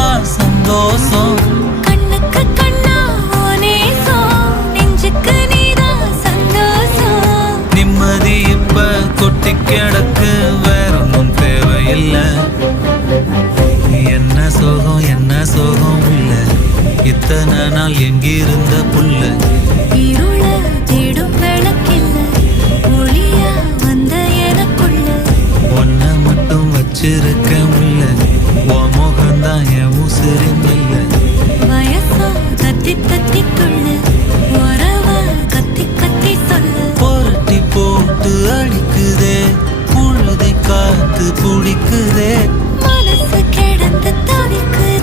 நீதான் சந்தோஷம். கண்ணுக்கு கண்ணா நேசம், நெஞ்சுக்கு நீதான் சந்தோஷம். நிம்மதி இப்ப கொட்டி கிடக்கு, வேற ஒன்றும் தேவையில்லை. என்ன சோகம் உள்ள, இத்தனை நாள் எங்கிருந்த புள்ள.